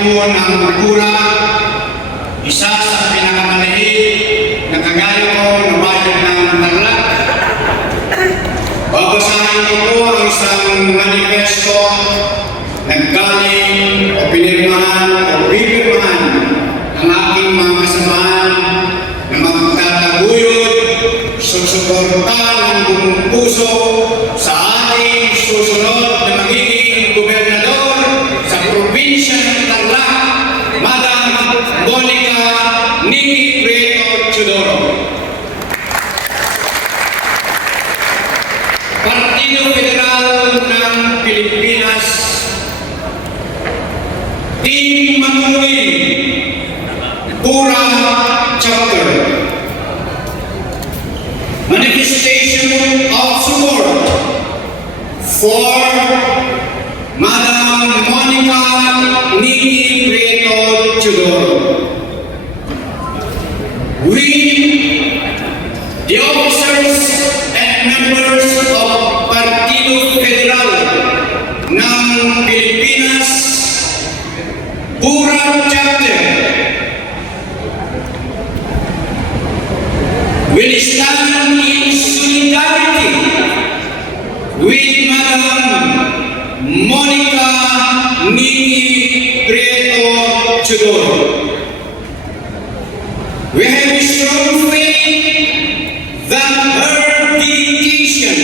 po ng Pura, isa sa pinakamaliit na kagaya ko na bayan ng Tarlac. Babasahin ko po ang isang manifesto na galing o pinirmahan o pipirmahan ng aking mga kasamahan na magtataguyod, susuporta ng buong puso sa ating susunod na magiging gobernador sa probinsya ng Tarlac, Madam Monica Nicky Prieto Teodoro. Partido Federal ng Pilipinas, Team Matuloy, Pura Chapter. Manifestation of support for Madam Monica Nicky Prieto Teodoro. We, the officers and members of Partido Federal ng Pilipinas, Pura Chapter, will stand in solidarity with Madam Monica Nicky Prieto Teodoro. We have a strong faith that her dedication,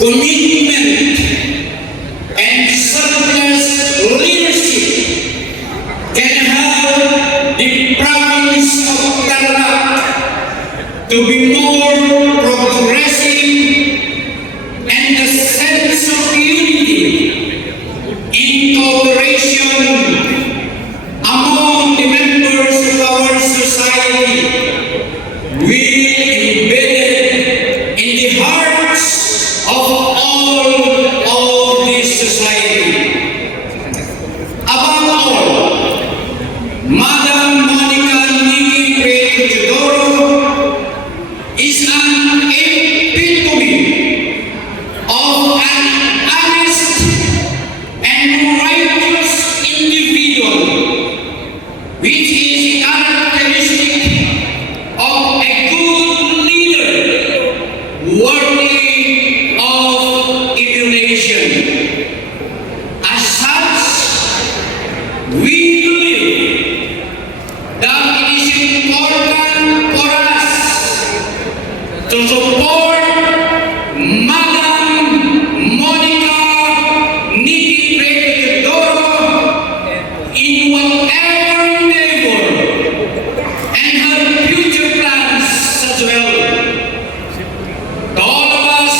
commitment, and selfless leadership can help the province of Tarlac to be more progressive and a sense of unity in cooperation among the members of our society will embedded in the hearts of all of this society. Above all, Madam Monica Nicky Prieto Teodoro is an epitome of an honest and righteous individual, which is characteristic of a good leader worthy of emulation. As such, we believe that it is important for us to support Madam Monica Nicky Prieto Teodoro in whatever endeavor and her future plans as well. To all of us,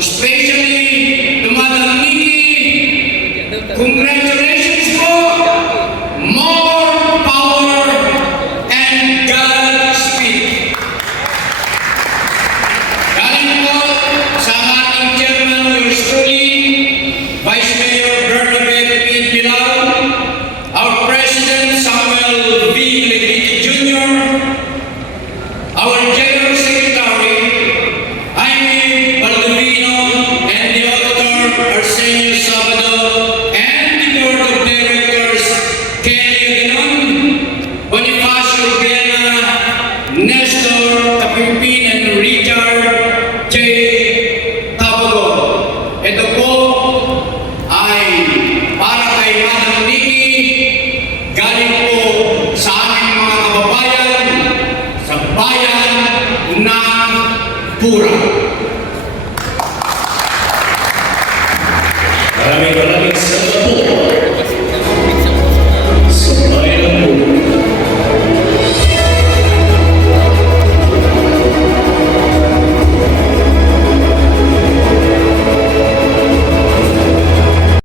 especially to Madam Nicky, congratulations po! More power and Godspeed! Galing po sa ating chairman, yours truly, Vice Mayor Bernabet P. Bilao, our President Samuel V. Legriti Jr., our General Secretary, Jaime Baldovino, and the Auditor, Arsenio Sabado, and the Board of Directors, Kelly Ganon, Bonifacio Guerra, Nestor Capimpin, and Richard J. Tabago. Ito po ay para kay Madam Nicky, galing po sa aming mga kababayan sa bayan ng Pura.